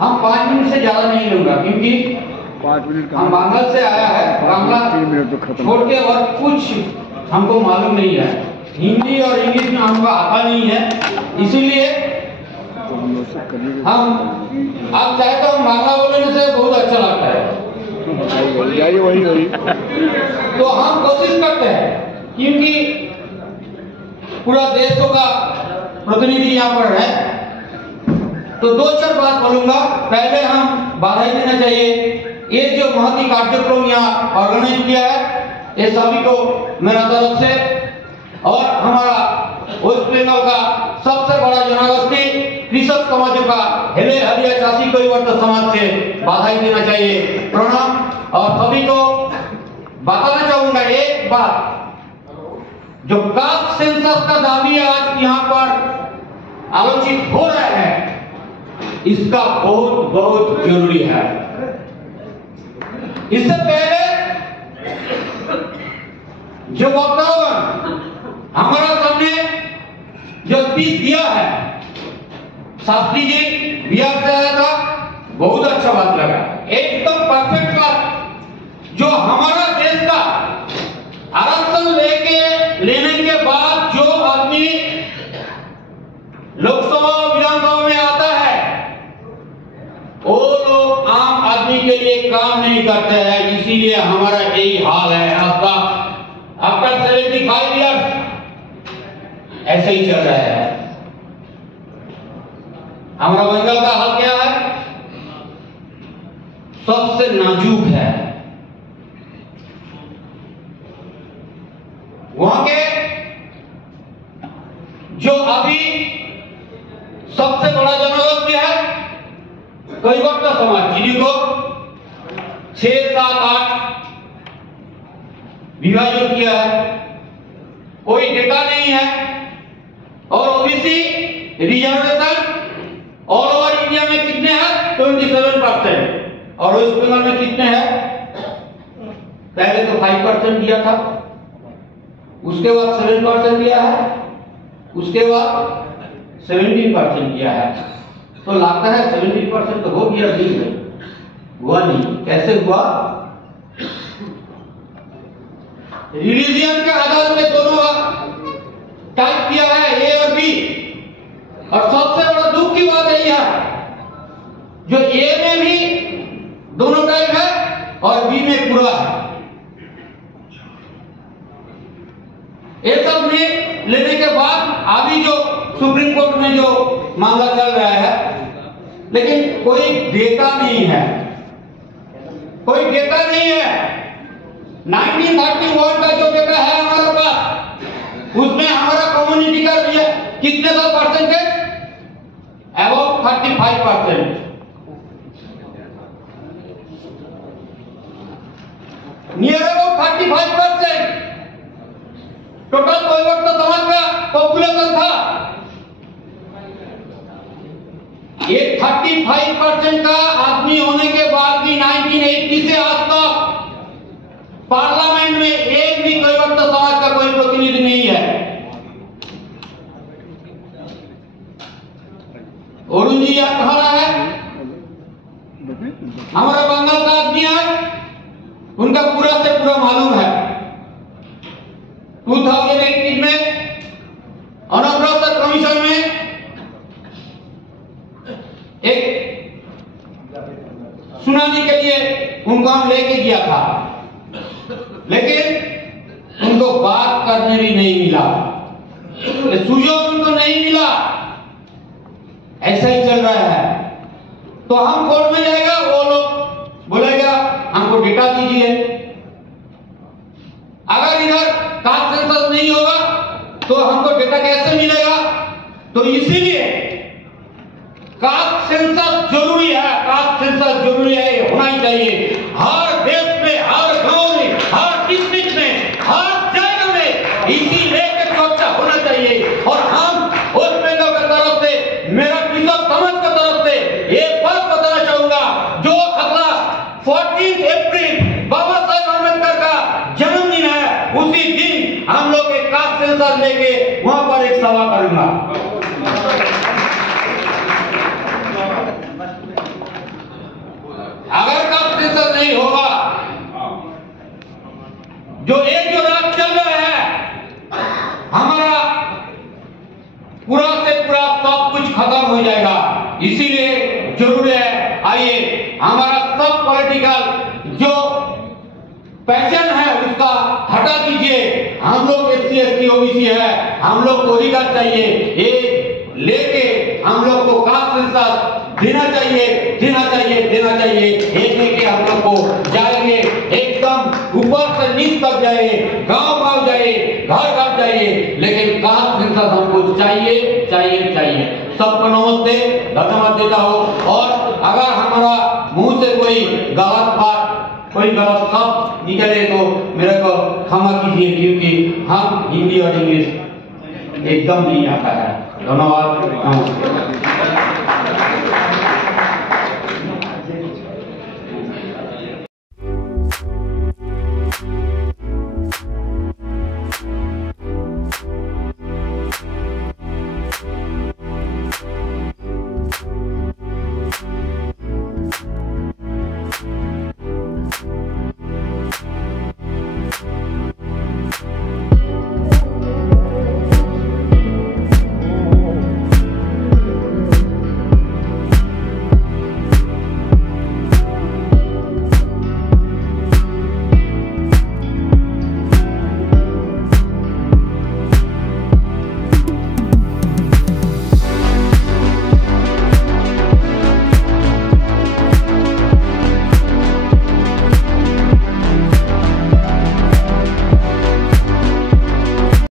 हम 5 मिनट से ज्यादा नहीं लूंगा, क्योंकि 5 मिनट हम बांग्ला से आया है, बांग्ला 3 मिनट तो खत्म छोड़ के और कुछ हमको मालूम नहीं है। हिंदी और इंग्लिश में हमको आता नहीं है, इसीलिए हम आप चाहे तो हम बांग्ला बोलने से बहुत अच्छा लगता है, वही तो हम कोशिश करते हैं, क्योंकि पूरा देशों का प्रतिनिधि यहाँ पर है, तो 2-4 बात बोलूंगा। पहले हम बधाई देना चाहिए, ये जो महती कार्यक्रम यहाँ ऑर्गेनाइज किया है, ये सभी को मेरा तरफ से, और हमारा वेस्ट बंगाल का सबसे बड़ा जनगोष्ठी कृषक समाज का हेले हरिया चाषी परिवर्तन समाज से बधाई देना चाहिए, प्रणाम। और सभी को बताना चाहूंगा एक बात, जो कास्ट सेंसस का दावी आज यहाँ पर आलोचित हो रहा है, इसका बहुत बहुत जरूरी है। इससे पहले जो वक्तागण हमारा सामने जो स्पीच दिया है, शास्त्री जी बिहार से आया था, बहुत अच्छा बात लगा, एकदम परफेक्ट बात। जो हमारा देश का आरक्षण लेने के बाद जो आदमी लोकसभा और विधानसभा में आता है, वो लोग आम आदमी के लिए काम नहीं करते हैं, इसीलिए हमारा यही हाल है। आपका 75 ईयर्स ऐसे ही चल रहा है। हमारा बंगाल का हाल क्या है? सबसे नाजुक है। वहां के जो अभी सबसे बड़ा जनगोष्ठी है कैवर्त समाज, जिनको 6, 7, 8 विभाजन किया है, कोई डेटा नहीं है। और OBC reservation all over India में कितने हैं? 27%। और वेस्ट बंगाल में कितने हैं? पहले तो 5% दिया था, उसके बाद 7% दिया है, उसके बाद 17% दिया है। तो लगता है 17% तो हो गया, नहीं है, हुआ नहीं। कैसे हुआ? रिलीजियन के आधार पे दोनों टाइप किया है, ए और बी। और सबसे बड़ा दुख की बात यही है, जो ए में भी दोनों टाइप है और बी में पूरा है। ये सब में लेने के बाद अभी जो सुप्रीम कोर्ट में जो मामला चल रहा है, लेकिन कोई डेटा नहीं है, कोई डेटा नहीं है। 1931 का जो डेटा है हमारे पास, उसमें हमारा कम्युनिटी का कितने का percentage? About 35%। Near about 35% total Kaivarta समाज का पॉपुलेशन था। ये 35% का आदमी होने के बाद भी 1980 से आज तक पार्लियामेंट में एक भी कैवर्त समाज का कोई प्रतिनिधि नहीं है। अरुण जी यहाँ कहा रहा है, हमारा बंगाल का आदमी है, उनका पूरा से पूरा मालूम है। 2018 में अनग्रसर कमीशन में एक सुनाने के लिए उनको हम लेके गया था, लेकिन उनको बात करने भी नहीं मिला, सुजोग उनको नहीं मिला। ऐसा ही चल रहा है। तो हम कोर्ट में जाएगा, वो लोग बोलेगा हमको डेटा दीजिए। अगर इधर कास्ट सेंसस नहीं होगा तो हमको डेटा कैसे मिलेगा? तो इसीलिए कास्ट सेंसस जरूरी है, कास्ट सेंसस जरूरी है, होना ही चाहिए। हर देश में, हर गांव में, हर डिस्ट्रिक्ट में, हर जगह में इसी लेकर चर्चा होना चाहिए। और हम वेस्ट बंगाल की तरफ से, मेरा कृषक समाज की तरफ से ये बात बताना चाहूंगा, जो अगला 14 अप्रैल बाबा साहेब अम्बेडकर का जन्मदिन है, उसी दिन हम लोग एक कास्ट सेंसस लेके वहां पर एक सभा करूंगा। पूरा से पूरा सब कुछ खत्म हो जाएगा। इसीलिए जरूरी है, आइए हमारा सब पॉलिटिकल जो पैशन है उसका हटा दीजिए। हम लोग SC ST OBC है, हम लोग को अधिकार चाहिए, ये लेके हम लोग को कास्ट सेंसस देना चाहिए, देना चाहिए, देना चाहिए। एक लेके हम लोग को जाएंगे एकदम ऊपर से नीचे तक जाए, गांव जाए, घर जाइए, लेकिन कास्ट सेंसस हमको चाहिए, चाहिए, चाहिए। सबको नमस्ते, धन्यवाद देता हूँ। और अगर हमारा मुंह से कोई गलत बात, कोई गलत शब्द निकले तो मेरे को क्षमा कीजिए, क्योंकि हम हिंदी और इंग्लिश एकदम नहीं आता है। धन्यवाद, नमस्ते।